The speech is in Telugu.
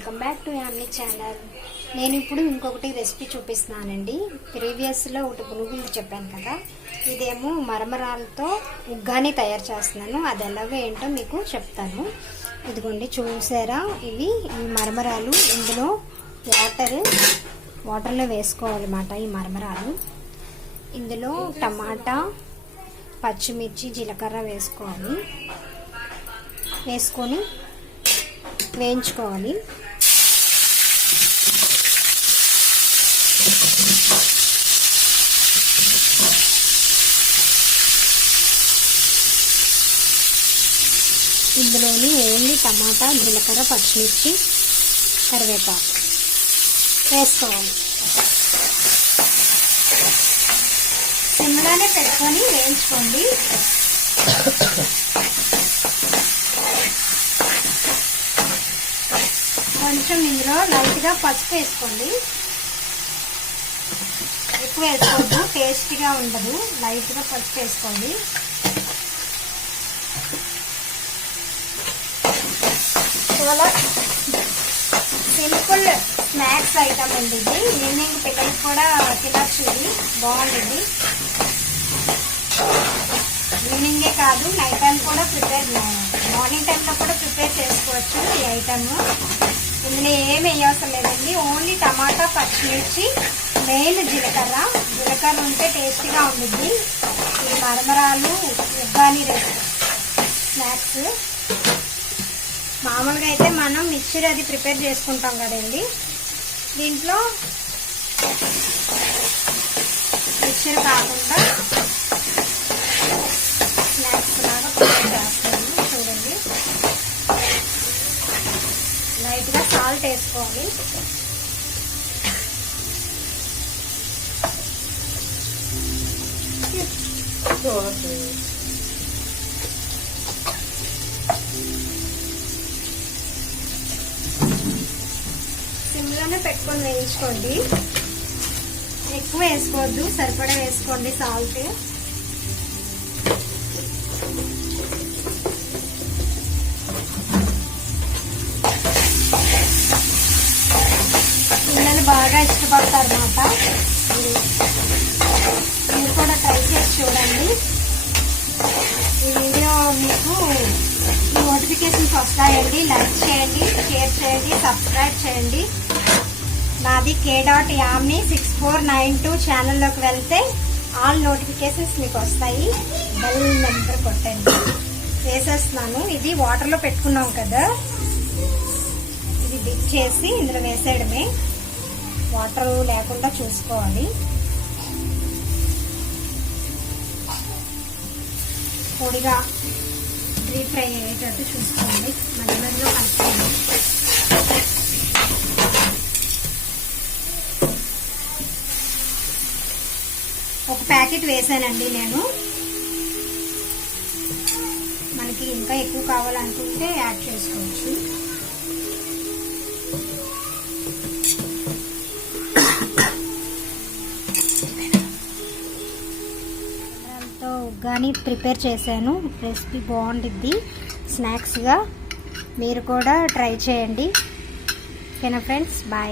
Welcome back to Yamni channel. నేను ఇప్పుడు ఇంకొకటి రెసిపీ చూపిస్తున్నానండి. ప్రీవియస్లో ఒకటి పునుగులు చెప్పాను కదా, ఇదేమో మరమరాలతో ఉగ్గాని తయారు చేస్తున్నాను. అది ఎలాగో ఏంటో మీకు చెప్తాను. ఇదిగోండి, చూసారా, ఈ మరమరాలు ఇందులో వాటర్లో వేసుకోవాలన్నమాట. ఈ మరమరాలు ఇందులో టమాటా, పచ్చిమిర్చి, జీలకర్ర వేసుకొని వేయించుకోవాలి. ఇందులోని ఓన్లీ టమాటా, జీలకర్ర, పచ్చిమిర్చి, కరివేపాకు వేసుకోవాలి. సిమ్లోనే పెట్టుకొని వేయించుకోండి. కొంచెం ఇందులో లైట్గా పసుపు వేసుకోండి. ఎక్కువ వేసుకోవద్దు, టేస్టీగా ఉండదు. లైట్గా పసుపు వేసుకోండి. చాలా సింపుల్ స్నాక్స్ ఐటమ్ అండి ఇది. ఈవినింగ్ పిల్లలకి కూడా తినచ్చు. ఇది బాగుంటుంది. ఈవినింగే కాదు, నైట్ టైం కూడా మార్నింగ్ టైంలో కూడా ప్రిపేర్ చేసుకోవచ్చు ఈ ఐటమ్. ఇందులో ఏమి వేయవసరం లేదండి. ఓన్లీ టమాటా, పచ్చిమిర్చి, మెయిన్ జీలకర్ర ఉంటే టేస్టీగా ఉంటుంది. ఈ మరమరాలు ఉగ్గాని స్నాక్స్. మామూలుగా అయితే మనం మిక్చర్ అది ప్రిపేర్ చేసుకుంటాం కదండి. దీంట్లో మిక్చర్ కాకుండా స్నాక్స్ లాగా ప్రిపేర్ చేస్తాము. చూడండి, లైట్గా సాల్ట్ వేసుకోవాలి. సిమ్లోనే పెట్టుకొని వేయించుకోండి. ఎక్కువ వేసుకోవద్దు, సరిపడా వేసుకోండి సాల్ట్. పిల్లలు బాగా ఇష్టపడతారు అన్నమాట. మీరు కూడా ట్రై చేసి చూడండి. ఈ వీడియో మీకు నోటిఫికేషన్స్ వస్తాయండి. లైక్ చేయండి, షేర్ చేయండి, సబ్స్క్రైబ్ చేయండి. నాది k.yamni6492 ఛానల్లోకి వెళ్తే ఆల్ నోటిఫికేషన్స్ మీకు వస్తాయి. బెల్ నెంబర్ కొట్టండి. వేసేస్తున్నాను. ఇది వాటర్లో పెట్టుకున్నాం కదా, ఇది డిప్ చేసి ఇందులో వేసేయడమే. వాటర్ లేకుండా చూసుకోవాలి. పొడిగా డీప్ ఫ్రై అయ్యేటట్టు చూసుకోండి. మధ్యలో కలుపుకోండి. ఒక ప్యాకెట్ వేసానండి నేను. మనకి ఇంకా ఎక్కువ కావాలనుకుంటే యాడ్ చేసుకోవచ్చు. ఉగ్గాని ప్రిపేర్ చేశాను. రెసిపీ బాగుంటుంది స్నాక్స్గా. మీరు కూడా ట్రై చేయండి. ఓకేనా ఫ్రెండ్స్, బాయ్.